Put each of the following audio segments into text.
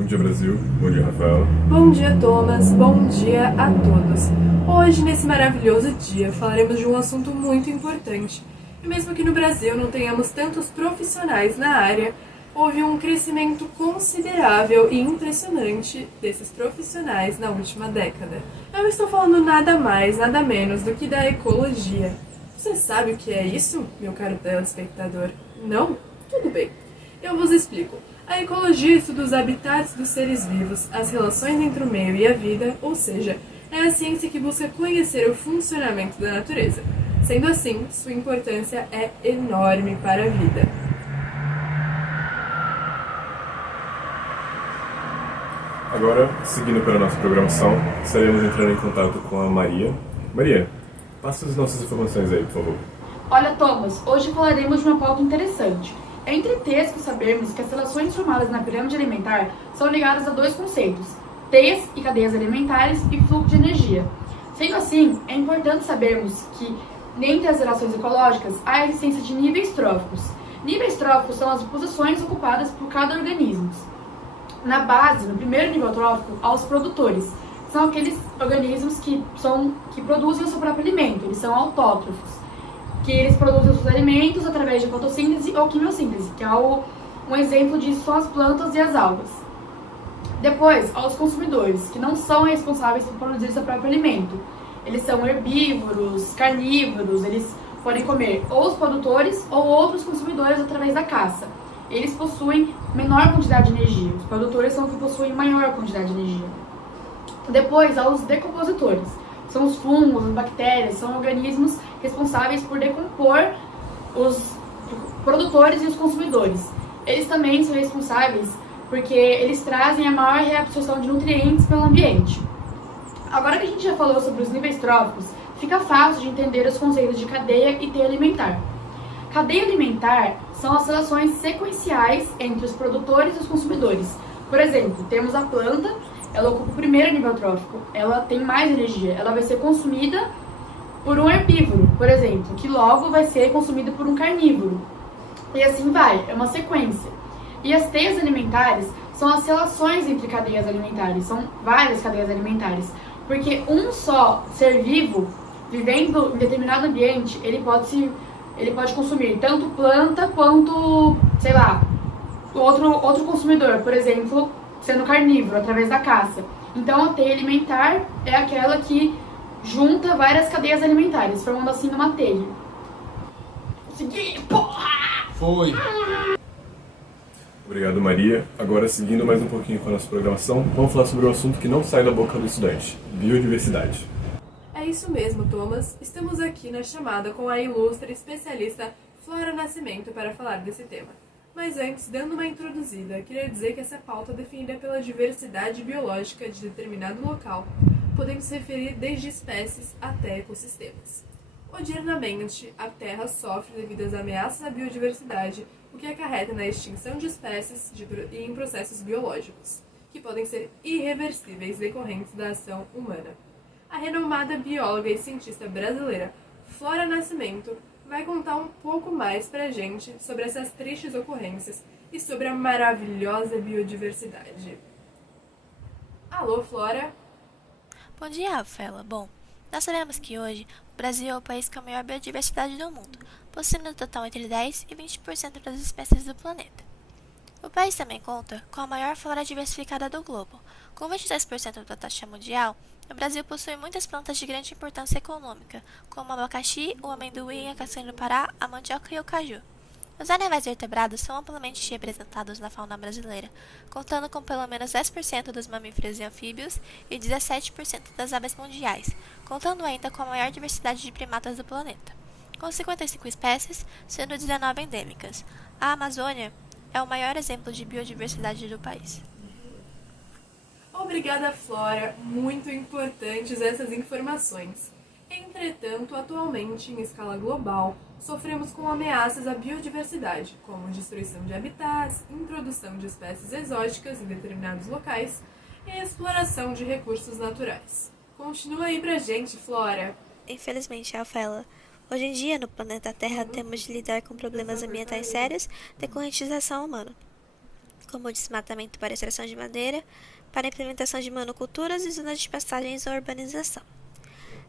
Bom dia, Brasil. Bom dia, Rafaela. Bom dia, Thomas. Bom dia a todos. Hoje, nesse maravilhoso dia, falaremos de um assunto muito importante. E mesmo que no Brasil não tenhamos tantos profissionais na área, houve um crescimento considerável e impressionante desses profissionais na última década. Eu estou falando nada mais, nada menos do que da ecologia. Você sabe o que é isso, meu caro telespectador? Não? Tudo bem. Eu vos explico. A ecologia estuda os habitats dos seres vivos, as relações entre o meio e a vida, ou seja, é a ciência que busca conhecer o funcionamento da natureza. Sendo assim, sua importância é enorme para a vida. Agora, seguindo para a nossa programação, estaremos entrando em contato com a Maria. Maria, passa as nossas informações aí, por favor. Olha, Thomas, hoje falaremos de uma pauta interessante. É entretexto sabermos que as relações formadas na pirâmide alimentar são ligadas a dois conceitos: teias e cadeias alimentares e fluxo de energia. Sendo assim, é importante sabermos que, dentre as relações ecológicas, há a existência de níveis tróficos. Níveis tróficos são as posições ocupadas por cada organismo. Na base, no primeiro nível trófico, há os produtores. São aqueles organismos que produzem o seu próprio alimento, eles são autótrofos, que eles produzem os seus alimentos através de fotossíntese ou quimiossíntese, que é um exemplo disso são as plantas e as algas. Depois, há os consumidores, que não são responsáveis por produzir o seu próprio alimento. Eles são herbívoros, carnívoros, eles podem comer ou os produtores ou outros consumidores através da caça. Eles possuem menor quantidade de energia, os produtores são os que possuem maior quantidade de energia. Depois, há os decompositores. São os fungos, as bactérias, são organismos responsáveis por decompor os produtores e os consumidores. Eles também são responsáveis porque eles trazem a maior reabsorção de nutrientes pelo ambiente. Agora que a gente já falou sobre os níveis tróficos, fica fácil de entender os conceitos de cadeia e teia alimentar. Cadeia alimentar são as relações sequenciais entre os produtores e os consumidores. Por exemplo, temos a planta, ela ocupa o primeiro nível trófico, ela tem mais energia, ela vai ser consumida por um herbívoro, por exemplo, que logo vai ser consumida por um carnívoro. E assim vai, é uma sequência. E as teias alimentares são as relações entre cadeias alimentares, são várias cadeias alimentares, porque um só ser vivo, vivendo em determinado ambiente, ele pode consumir tanto planta quanto, sei lá, outro consumidor, por exemplo, sendo carnívoro, através da caça. Então, a teia alimentar é aquela que junta várias cadeias alimentares, formando assim uma teia. Consegui! Porra! Foi! Obrigado, Maria. Agora, seguindo mais um pouquinho com a nossa programação, vamos falar sobre um assunto que não sai da boca do estudante: biodiversidade. É isso mesmo, Thomas. Estamos aqui na chamada com a ilustre especialista Flora Nascimento para falar desse tema. Mas antes, dando uma introduzida, queria dizer que essa pauta é definida pela diversidade biológica de determinado local, podendo se referir desde espécies até ecossistemas. Odiernamente, a Terra sofre devido às ameaças à biodiversidade, o que acarreta na extinção de espécies e em processos biológicos, que podem ser irreversíveis decorrentes da ação humana. A renomada bióloga e cientista brasileira Flora Nascimento vai contar um pouco mais pra gente sobre essas tristes ocorrências e sobre a maravilhosa biodiversidade. Alô, Flora? Bom dia, Rafaela. Bom, nós sabemos que hoje o Brasil é o país com a maior biodiversidade do mundo, possuindo no total entre 10% e 20% das espécies do planeta. O país também conta com a maior flora diversificada do globo. Com 22% da taxa mundial, o Brasil possui muitas plantas de grande importância econômica, como o abacaxi, o amendoim, a castanha do Pará, a mandioca e o caju. Os animais vertebrados são amplamente representados na fauna brasileira, contando com pelo menos 10% dos mamíferos e anfíbios e 17% das aves mundiais, contando ainda com a maior diversidade de primatas do planeta, com 55 espécies, sendo 19 endêmicas. A Amazônia é o maior exemplo de biodiversidade do país. Obrigada, Flora. Muito importantes essas informações. Entretanto, atualmente, em escala global, sofremos com ameaças à biodiversidade, como destruição de habitats, introdução de espécies exóticas em determinados locais e exploração de recursos naturais. Continua aí pra gente, Flora. Infelizmente, Rafaela, hoje em dia no planeta Terra temos de lidar com problemas ambientais sérios decorrentes da ação humana. como o desmatamento para extração de madeira, para a implementação de monoculturas e zonas de pastagens ou urbanização.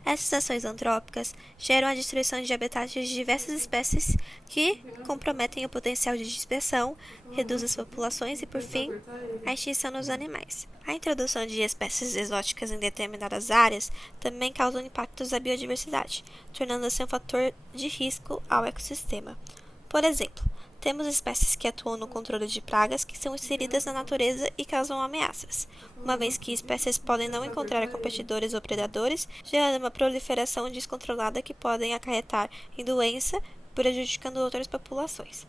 Essas ações antrópicas geram a destruição de habitats de diversas espécies que comprometem o potencial de dispersão, reduzem as populações e, por fim, a extinção dos animais. A introdução de espécies exóticas em determinadas áreas também causa impactos à biodiversidade, tornando-se um fator de risco ao ecossistema. Por exemplo, temos espécies que atuam no controle de pragas que são inseridas na natureza e causam ameaças, uma vez que espécies podem não encontrar competidores ou predadores, gerando uma proliferação descontrolada que podem acarretar em doença, prejudicando outras populações.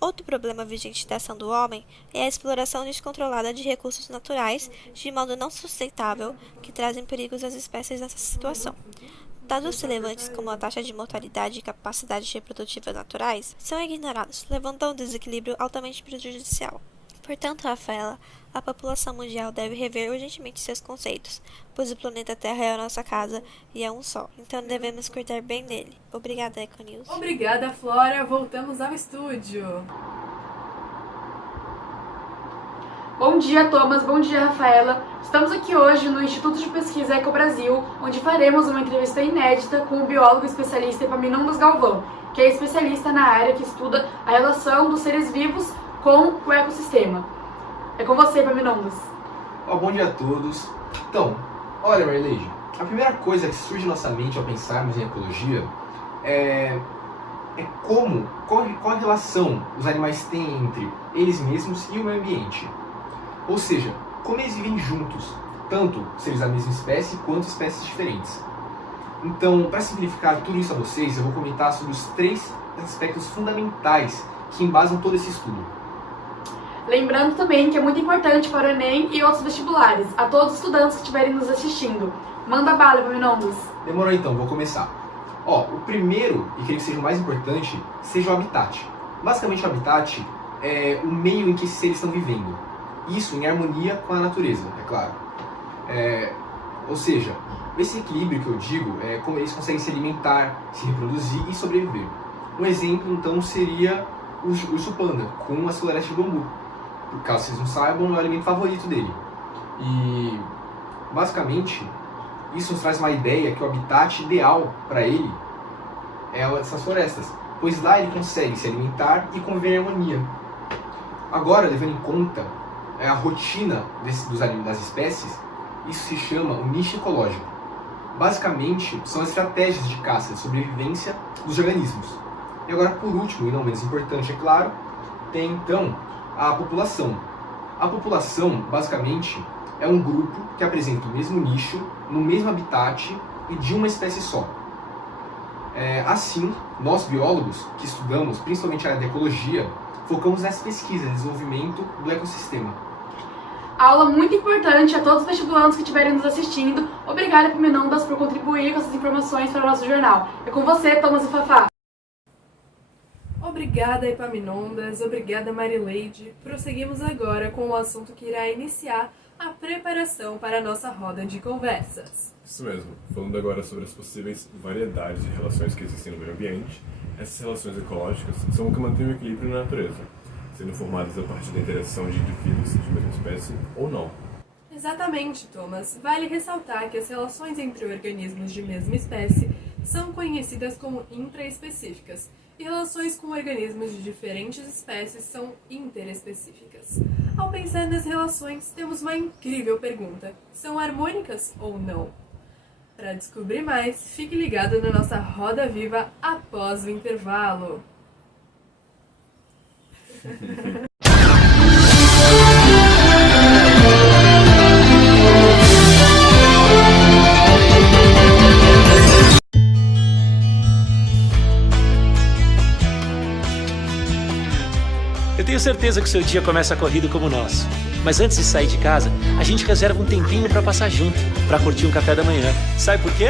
Outro problema vigente da ação do homem é a exploração descontrolada de recursos naturais de modo não sustentável, que trazem perigos às espécies nessa situação. Dados relevantes como a taxa de mortalidade e capacidade reprodutiva naturais são ignorados, levando a um desequilíbrio altamente prejudicial. Portanto, Rafaela, a população mundial deve rever urgentemente seus conceitos, pois o planeta Terra é a nossa casa e é um só, então devemos cuidar bem dele. Obrigada, Econews. Obrigada, Flora. Voltamos ao estúdio. Bom dia, Thomas. Bom dia, Rafaela. Estamos aqui hoje no Instituto de Pesquisa Ecobrasil, onde faremos uma entrevista inédita com o biólogo especialista Epaminondas Galvão, que é especialista na área que estuda a relação dos seres vivos com o ecossistema. É com você, Epaminondas. Bom dia a todos. Então, olha, Marleide, a primeira coisa que surge na nossa mente ao pensarmos em ecologia é qual a relação os animais têm entre eles mesmos e o meio ambiente. Ou seja, como eles vivem juntos, tanto seres da mesma espécie quanto espécies diferentes. Então, para simplificar tudo isso a vocês, eu vou comentar sobre os 3 aspectos fundamentais que embasam todo esse estudo. Lembrando também que é muito importante para o Enem e outros vestibulares, a todos os estudantes que estiverem nos assistindo. Manda bala, Epaminondas. Demorou então, vou começar. O primeiro, e creio que seja o mais importante, seja o habitat. Basicamente o habitat é o meio em que esses seres estão vivendo. Isso em harmonia com a natureza, é claro. Ou seja, esse equilíbrio que eu digo é como eles conseguem se alimentar, se reproduzir e sobreviver. Um exemplo, então, seria o urso panda, com as florestas de bambu. Caso vocês não saibam, é o alimento favorito dele. E, basicamente, isso nos traz uma ideia que o habitat ideal para ele é essas florestas, pois lá ele consegue se alimentar e conviver em harmonia. Agora, levando em conta a rotina das espécies, isso se chama o nicho ecológico. Basicamente, são as estratégias de caça e sobrevivência dos organismos. E agora, por último, e não menos importante, é claro, tem então a população. A população, basicamente, é um grupo que apresenta o mesmo nicho, no mesmo habitat e de uma espécie só. Assim, nós biólogos, que estudamos principalmente a área da ecologia, focamos nessa pesquisa e desenvolvimento do ecossistema. Aula muito importante a todos os vestibulantes que estiverem nos assistindo. Obrigada, Epaminondas, por contribuir com essas informações para o nosso jornal. É com você, Thomas e Fafá. Obrigada, Epaminondas. Obrigada, Marileide. Prosseguimos agora com o assunto que irá iniciar a preparação para a nossa roda de conversas. Isso mesmo. Falando agora sobre as possíveis variedades de relações que existem no meio ambiente, essas relações ecológicas são o que mantêm o equilíbrio na natureza, sendo formadas a partir da interação de indivíduos de mesma espécie ou não. Exatamente, Thomas. Vale ressaltar que as relações entre organismos de mesma espécie são conhecidas como intraespecíficas, e relações com organismos de diferentes espécies são interespecíficas. Ao pensar nas relações, temos uma incrível pergunta: são harmônicas ou não? Para descobrir mais, fique ligado na nossa Roda Viva após o intervalo. Eu tenho certeza que o seu dia começa corrido como o nosso. Mas antes de sair de casa, a gente reserva um tempinho pra passar junto, pra curtir um café da manhã. Sabe por quê?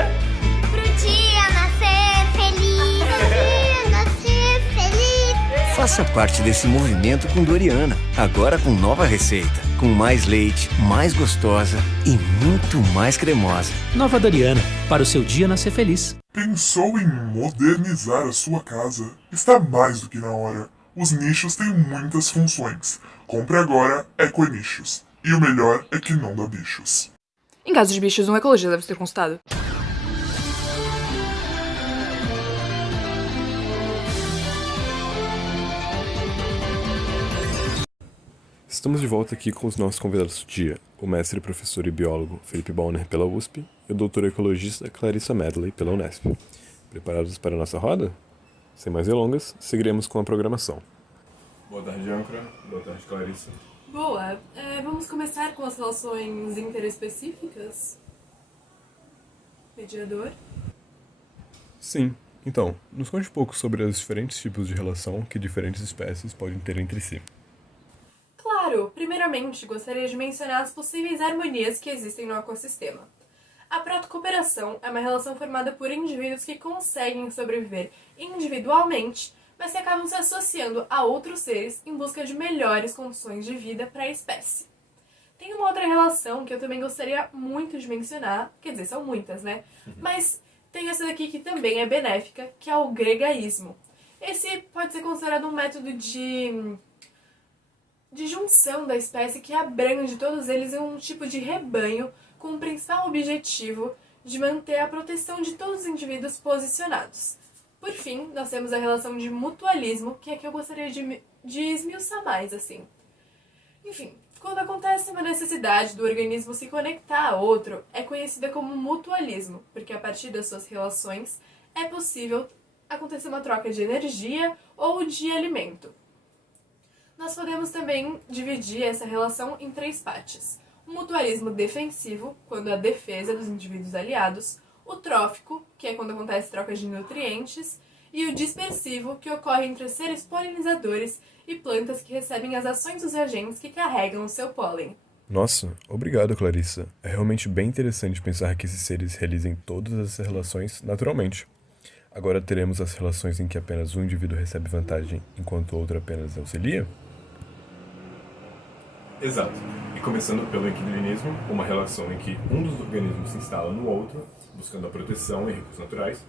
Pro dia nascer feliz, pro dia nascer feliz. Faça parte desse movimento com Doriana, agora com nova receita, com mais leite, mais gostosa e muito mais cremosa. Nova Doriana, para o seu dia nascer feliz. Pensou em modernizar a sua casa? Está mais do que na hora. Os nichos têm muitas funções. Compre agora Equinichos. E o melhor é que não dá bichos. Em caso de bichos, um ecologista deve ser consultado. Estamos de volta aqui com os nossos convidados do dia, o mestre, professor e biólogo Felipe Bonner pela USP e o doutor ecologista Clarissa Medley pela Unesp. Preparados para a nossa roda? Sem mais delongas, seguiremos com a programação. Boa tarde, âncora. Boa tarde, Clarissa. Boa. Vamos começar com as relações interespecíficas? Mediador? Sim. Então, nos conte um pouco sobre os diferentes tipos de relação que diferentes espécies podem ter entre si. Claro! Primeiramente, gostaria de mencionar as possíveis harmonias que existem no ecossistema. A protocooperação é uma relação formada por indivíduos que conseguem sobreviver individualmente, mas que acabam se associando a outros seres em busca de melhores condições de vida para a espécie. Tem uma outra relação que eu também gostaria muito de mencionar, quer dizer, são muitas, né? Mas tem essa daqui que também é benéfica, que é o gregaísmo. Esse pode ser considerado um método de junção da espécie que abrange todos eles em um tipo de rebanho com o principal objetivo de manter a proteção de todos os indivíduos posicionados. Por fim, nós temos a relação de mutualismo, que é que eu gostaria de esmiuçar mais, assim. Enfim, quando acontece uma necessidade do organismo se conectar a outro, é conhecida como mutualismo, porque a partir das suas relações é possível acontecer uma troca de energia ou de alimento. Nós podemos também dividir essa relação em 3 partes. O mutualismo defensivo, quando a defesa dos indivíduos aliados, o trófico, que é quando acontece troca de nutrientes, e o dispersivo, que ocorre entre seres polinizadores e plantas que recebem as ações dos agentes que carregam o seu pólen. Nossa, obrigado, Clarissa. É realmente bem interessante pensar que esses seres realizem todas essas relações naturalmente. Agora teremos as relações em que apenas um indivíduo recebe vantagem, enquanto o outro apenas auxilia? Exato. E começando pelo equilibrinismo, uma relação em que um dos organismos se instala no outro, buscando a proteção e recursos naturais,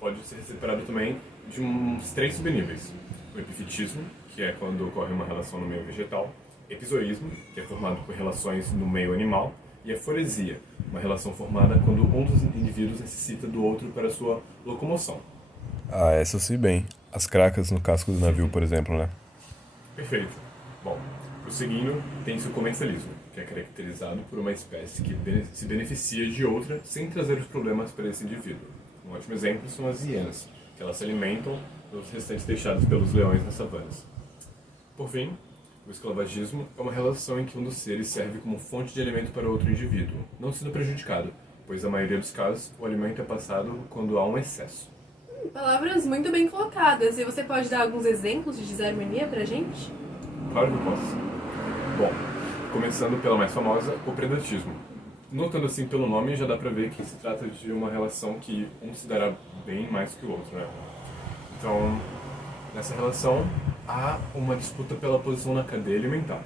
pode ser separado também de uns 3 subníveis. O epifitismo, que é quando ocorre uma relação no meio vegetal, epizoísmo, que é formado por relações no meio animal, e a foresia, uma relação formada quando um dos indivíduos necessita do outro para sua locomoção. Ah, essa eu sei bem. As cracas no casco do navio, por exemplo, né? Perfeito. Bom, prosseguindo, tem-se o comensalismo, que é caracterizado por uma espécie que se beneficia de outra sem trazer os problemas para esse indivíduo. Um ótimo exemplo são as hienas, que elas se alimentam dos restantes deixados pelos leões nas savanas. Por fim, o esclavagismo é uma relação em que um dos seres serve como fonte de alimento para outro indivíduo, não sendo prejudicado, pois na maioria dos casos o alimento é passado quando há um excesso. Palavras muito bem colocadas. E você pode dar alguns exemplos de desarmonia pra gente? Claro que eu posso. Bom, começando pela mais famosa, o predatismo. Notando assim pelo nome, já dá pra ver que se trata de uma relação que um se dará bem mais que o outro, né? Então, nessa relação, há uma disputa pela posição na cadeia alimentar.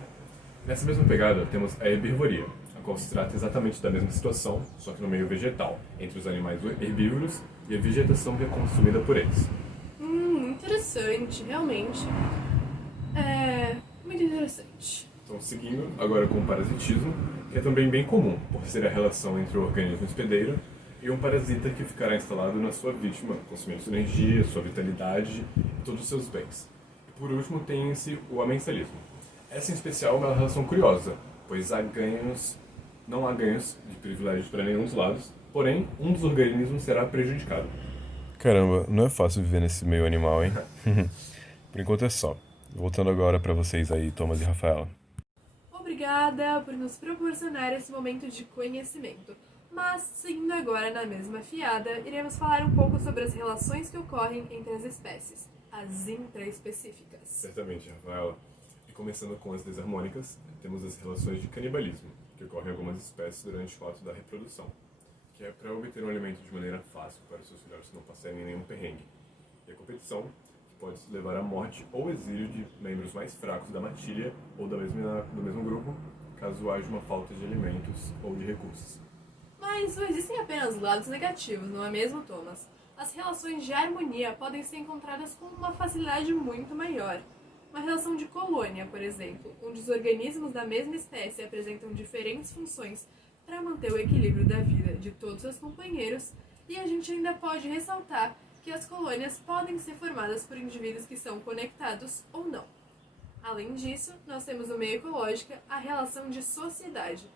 Nessa mesma pegada, temos a herbivoria, a qual se trata exatamente da mesma situação, só que no meio vegetal, entre os animais herbívoros e a vegetação que é consumida por eles. Interessante, realmente. Muito interessante. Então, seguindo agora com o parasitismo, que é também bem comum, por ser a relação entre o organismo hospedeiro e um parasita que ficará instalado na sua vítima, consumindo sua energia, sua vitalidade e todos os seus bens. E por último, tem-se o amensalismo. Essa em especial é uma relação curiosa, pois não há ganhos de privilégios para nenhum dos lados, porém, um dos organismos será prejudicado. Caramba, não é fácil viver nesse meio animal, hein? Por enquanto é só. Voltando agora para vocês aí, Thomas e Rafaela. Obrigada por nos proporcionar esse momento de conhecimento. Mas, seguindo agora na mesma fiada, iremos falar um pouco sobre as relações que ocorrem entre as espécies, as intraespecíficas. Certamente, Rafaela. E começando com as desarmônicas, temos as relações de canibalismo, que ocorrem em algumas espécies durante o ato da reprodução, que é para obter um alimento de maneira fácil para os seus filhotes não passarem nenhum perrengue. E a competição, que pode levar à morte ou exílio de membros mais fracos da matilha ou do mesmo grupo, caso haja uma falta de alimentos ou de recursos. Mas não existem apenas lados negativos, não é mesmo, Thomas? As relações de harmonia podem ser encontradas com uma facilidade muito maior. uma relação de colônia, por exemplo, onde os organismos da mesma espécie apresentam diferentes funções para manter o equilíbrio da vida de todos os companheiros, e a gente ainda pode ressaltar que as colônias podem ser formadas por indivíduos que são conectados ou não. Além disso, nós temos no meio ecológico a relação de sociedade,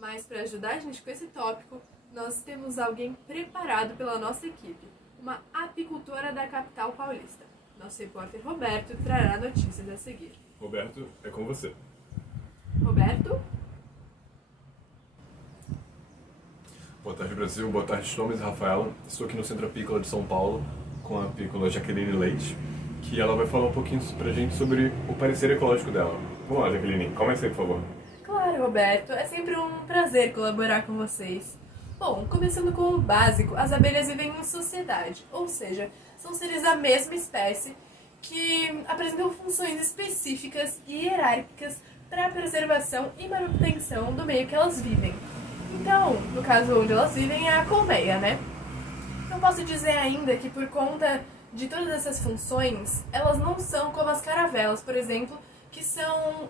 mas para ajudar a gente com esse tópico, nós temos alguém preparado pela nossa equipe, uma apicultora da capital paulista. Nosso repórter Roberto trará notícias a seguir. Roberto, é com você. Roberto? Boa tarde, Brasil. Boa tarde, Thomas e Rafaela. Estou aqui no Centro Apícola de São Paulo com a apícola Jaqueline Leite, que ela vai falar um pouquinho pra gente sobre o parecer ecológico dela. Vamos lá, Jaqueline, comece aí, por favor. Claro, Roberto. É sempre um prazer colaborar com vocês. Bom, começando com o básico, as abelhas vivem em sociedade, ou seja, são seres da mesma espécie que apresentam funções específicas e hierárquicas para a preservação e manutenção do meio que elas vivem. Então, no caso onde elas vivem é a colmeia, né? Eu posso dizer ainda que por conta de todas essas funções, elas não são como as caravelas, por exemplo, que são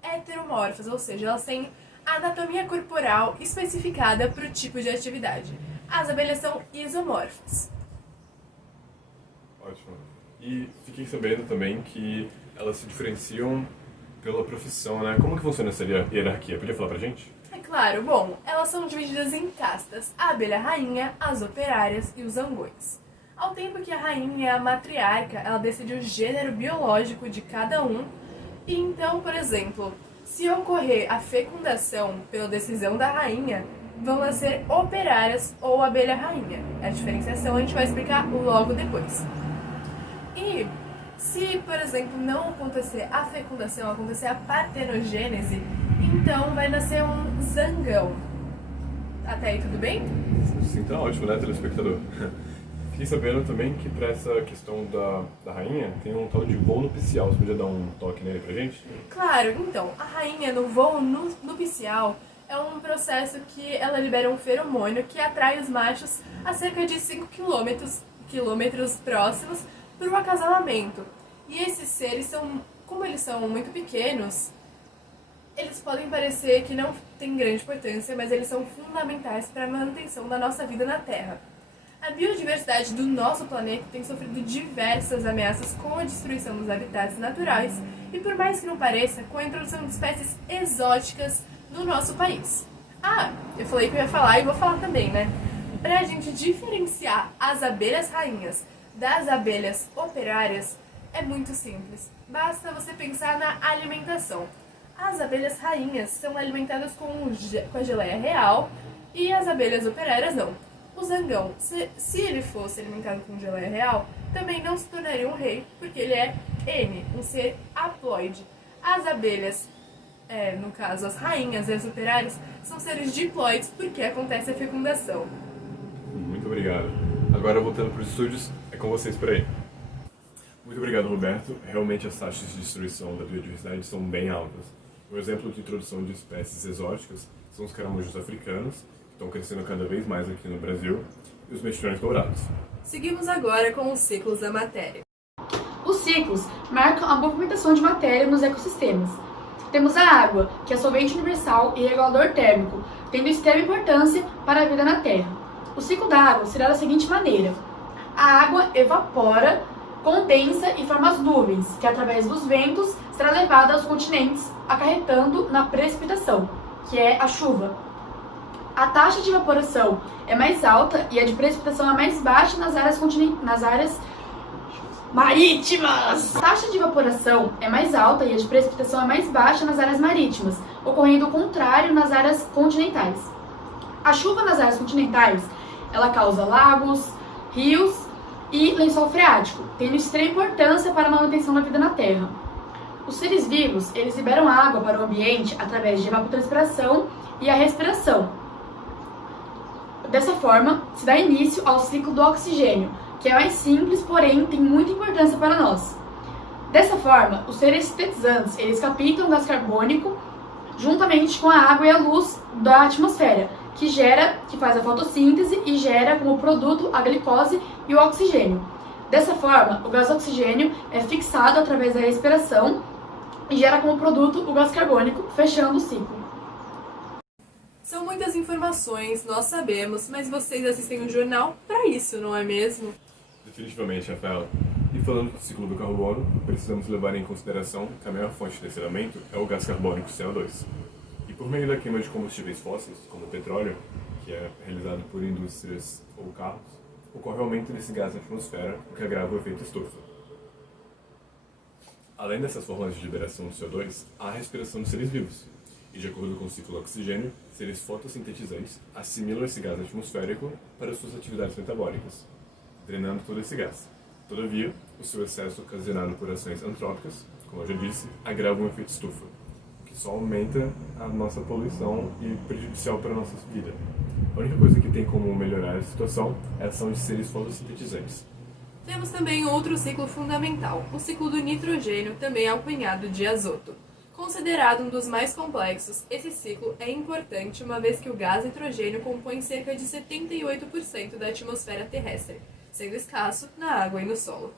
heteromorfas, ou seja, elas têm a anatomia corporal especificada para o tipo de atividade. As abelhas são isomorfas. Ótimo. E fiquei sabendo também que elas se diferenciam pela profissão, né? Como que funciona essa hierarquia? Podia falar pra gente? É claro, bom, elas são divididas em castas, a abelha rainha, as operárias e os zangões. Ao tempo que a rainha é a matriarca, ela decide o gênero biológico de cada um, e então, por exemplo, se ocorrer a fecundação pela decisão da rainha, vão nascer operárias ou abelha rainha. A diferenciação a gente vai explicar logo depois. E se, por exemplo, não acontecer a fecundação, acontecer a partenogênese, então vai nascer um zangão. Até aí tudo bem? Sim, tá ótimo, né, telespectador? Fiquei sabendo também que para essa questão da rainha tem um tal de voo nupcial. Você podia dar um toque nele pra gente? Claro, então, a rainha no voo nupcial é um processo que ela libera um feromônio que atrai os machos a cerca de 5 quilômetros próximos para o acasalamento. E esses seres como eles são muito pequenos, eles podem parecer que não têm grande importância, mas eles são fundamentais para a manutenção da nossa vida na Terra. A biodiversidade do nosso planeta tem sofrido diversas ameaças com a destruição dos habitats naturais e, por mais que não pareça, com a introdução de espécies exóticas no nosso país. Eu falei que eu ia falar e vou falar também, né? Para a gente diferenciar as abelhas rainhas das abelhas operárias é muito simples. Basta você pensar na alimentação. As abelhas rainhas são alimentadas com a geleia real e as abelhas operárias não. O zangão, se ele fosse alimentado com geleia real, também não se tornaria um rei, porque ele é N, um ser haploide. As abelhas, no caso as rainhas e as operárias, são seres diploides porque acontece a fecundação. Muito obrigado. Agora, voltando para os estúdios, é com vocês por aí. Muito obrigado, Roberto. Realmente as taxas de destruição da biodiversidade são bem altas. Um exemplo de introdução de espécies exóticas são os caramujos africanos, que estão crescendo cada vez mais aqui no Brasil, e os mexilhões dourados. Seguimos agora com os ciclos da matéria. Os ciclos marcam a movimentação de matéria nos ecossistemas. Temos a água, que é solvente universal e regulador térmico, tendo extrema importância para a vida na Terra. O ciclo da água será da seguinte maneira: a água evapora, condensa e forma as nuvens, que através dos ventos será levada aos continentes, acarretando na precipitação, que é a chuva. A taxa de evaporação é mais alta e a de precipitação é mais baixa nas áreas marítimas. A taxa de evaporação é mais alta e a de precipitação é mais baixa nas áreas marítimas, ocorrendo o contrário nas áreas continentais. A chuva nas áreas continentais, ela causa lagos, rios e lençol freático, tendo extrema importância para a manutenção da vida na Terra. Os seres vivos, eles liberam água para o ambiente através de evapotranspiração e a respiração. Dessa forma, se dá início ao ciclo do oxigênio, que é mais simples, porém tem muita importância para nós. Dessa forma, os seres sintetizantes, eles captam gás carbônico juntamente com a água e a luz da atmosfera, que faz a fotossíntese e gera como produto a glicose e o oxigênio. Dessa forma, o gás oxigênio é fixado através da respiração e gera como produto o gás carbônico, fechando o ciclo. São muitas informações, nós sabemos, mas vocês assistem o jornal para isso, não é mesmo? Definitivamente, Rafael. E falando do ciclo do carbono, precisamos levar em consideração que a maior fonte desse elemento é o gás carbônico CO2. E por meio da queima de combustíveis fósseis, como o petróleo, que é realizado por indústrias ou carros, ocorre o aumento desse gás na atmosfera, o que agrava o efeito estufa. Além dessas formas de liberação do CO2, há a respiração de seres vivos. E de acordo com o ciclo do oxigênio, seres fotossintetizantes assimilam esse gás atmosférico para suas atividades metabólicas, drenando todo esse gás. Todavia, o seu excesso ocasionado por ações antrópicas, como eu já disse, agrava um efeito estufa, que só aumenta a nossa poluição e prejudicial para a nossa vida. A única coisa que tem como melhorar a situação é a ação de seres fotossintetizantes. Temos também outro ciclo fundamental, o ciclo do nitrogênio, também alcunhado de azoto. Considerado um dos mais complexos, esse ciclo é importante uma vez que o gás nitrogênio compõe cerca de 78% da atmosfera terrestre, sendo escasso na água e no solo.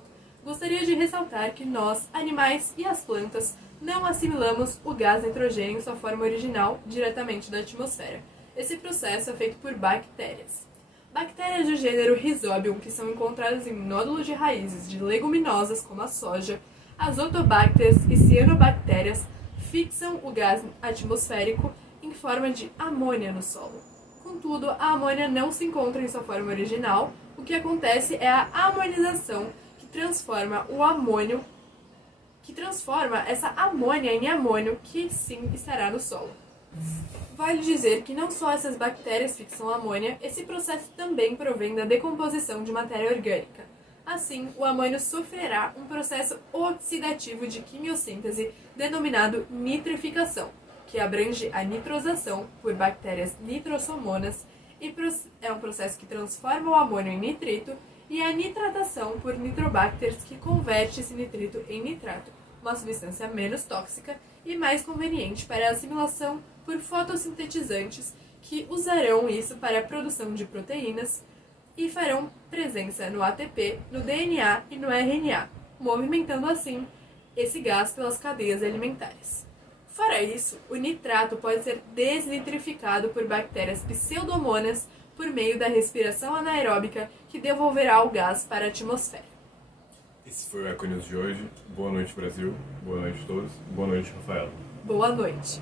Gostaria de ressaltar que nós, animais e as plantas, não assimilamos o gás nitrogênio em sua forma original diretamente da atmosfera. Esse processo é feito por bactérias. Bactérias do gênero Rhizobium, que são encontradas em nódulos de raízes de leguminosas como a soja, azotobacters e cianobactérias, fixam o gás atmosférico em forma de amônia no solo. Contudo, a amônia não se encontra em sua forma original. O que acontece é a amonização, que transforma essa amônia em amônio, que sim estará no solo. Vale dizer que não só essas bactérias fixam a amônia, esse processo também provém da decomposição de matéria orgânica. Assim, o amônio sofrerá um processo oxidativo de quimiossíntese denominado nitrificação, que abrange a nitrosação por bactérias nitrosomonas e é um processo que transforma o amônio em nitrito, e a nitratação por nitrobacters, que converte esse nitrito em nitrato, uma substância menos tóxica e mais conveniente para a assimilação por fotossintetizantes, que usarão isso para a produção de proteínas e farão presença no ATP, no DNA e no RNA, movimentando assim esse gás pelas cadeias alimentares. Fora isso, o nitrato pode ser desnitrificado por bactérias pseudomonas por meio da respiração anaeróbica, que devolverá o gás para a atmosfera. Esse foi o Eco News de hoje. Boa noite, Brasil. Boa noite a todos. Boa noite, Rafael. Boa noite.